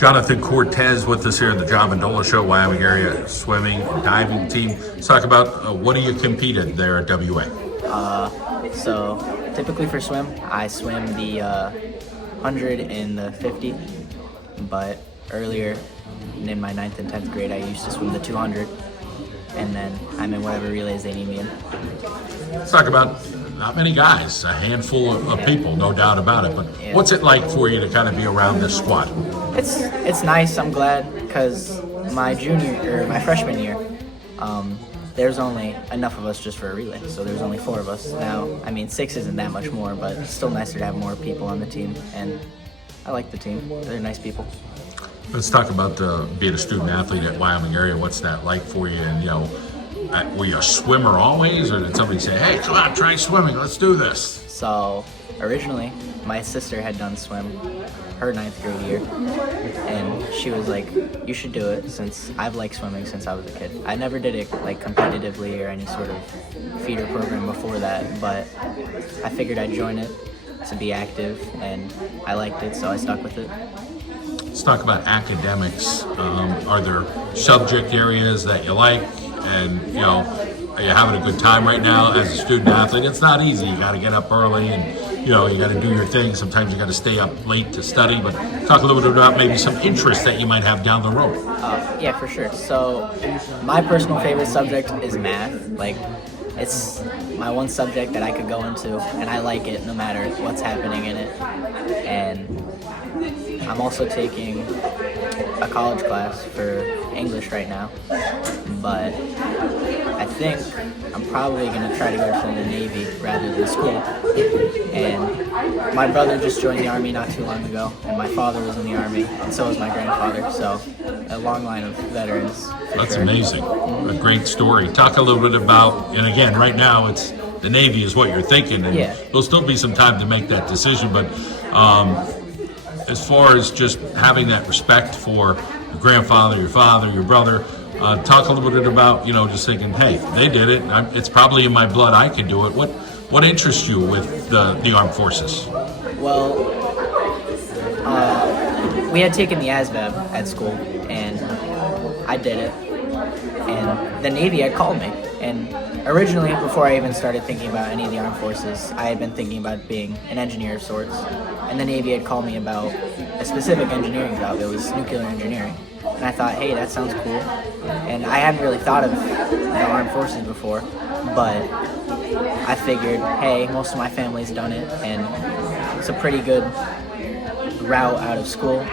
Jonathan Cortez with us here at the Mendola Show, Wyoming area swimming and diving team. Let's talk about what do you compete in there at WA? So typically for swim, I swim the 100 and the 50, but earlier in my 9th and 10th grade, I used to swim the 200, and then I'm in whatever relays they need me in. Let's talk about not many guys, a handful of people, no doubt about it, but what's it like for you to kind of be around this squad? It's nice, I'm glad, because my freshman year, there's only enough of us just for a relay, so there's only 4 of us. Now, I mean, 6 isn't that much more, but it's still nicer to have more people on the team, and I like the team. They're nice people. Let's talk about being a student athlete at Wyoming area. What's that like for you? And, were you a swimmer always, or did somebody say, hey, come on, try swimming, let's do this? So, originally, my sister had done swim her 9th grade year, and she was like, you should do it, since I've liked swimming since I was a kid. I never did it like competitively or any sort of feeder program before that, but I figured I'd join it to be active, and I liked it, so I stuck with it. Let's talk about academics. Are there subject areas that you like? And, are you having a good time right now as a student athlete? It's not easy. You got to get up early and, you got to do your thing. Sometimes you got to stay up late to study. But talk a little bit about maybe some interests that you might have down the road. Yeah, for sure. So my personal favorite subject is math. Like, it's my one subject that I could go into, and I like it no matter what's happening in it. And I'm also taking a college class for English right now, but I think I'm probably going to try to go to the Navy rather than school. And my brother just joined the Army not too long ago, and my father was in the Army, and so was my grandfather, so a long line of veterans. That's amazing. A great story. Talk a little bit about, and again, right now it's the Navy is what you're thinking, and there'll still be some time to make that decision, but as far as just having that respect for your grandfather, your father, your brother, talk a little bit about, just thinking, hey, they did it. It's probably in my blood. I can do it. What interests you with the armed forces? Well, we had taken the ASVAB at school, and I did it. And the Navy had called me. And originally, before I even started thinking about any of the armed forces, I had been thinking about being an engineer of sorts. And the Navy had called me about a specific engineering job. It was nuclear engineering. And I thought, hey, that sounds cool. And I hadn't really thought of the armed forces before, but I figured, hey, most of my family's done it, and it's a pretty good route out of school.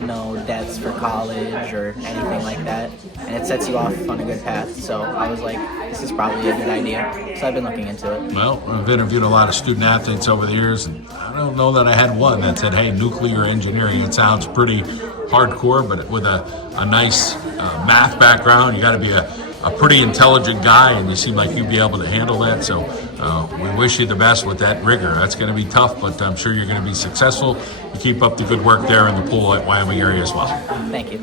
No debts for college or anything like that, and it sets you off on a good path. So I was like, this is probably a good idea. So I've been looking into it. Well, I've interviewed a lot of student athletes over the years, and I don't know that I had one that said, hey, nuclear engineering, it sounds pretty hardcore, but with a nice math background, you got to be a pretty intelligent guy, and you seem like you'd be able to handle that. So we wish you the best with that rigor. That's going to be tough, but I'm sure you're going to be successful. You keep up the good work there in the pool at Wyoming area as well. Thank you.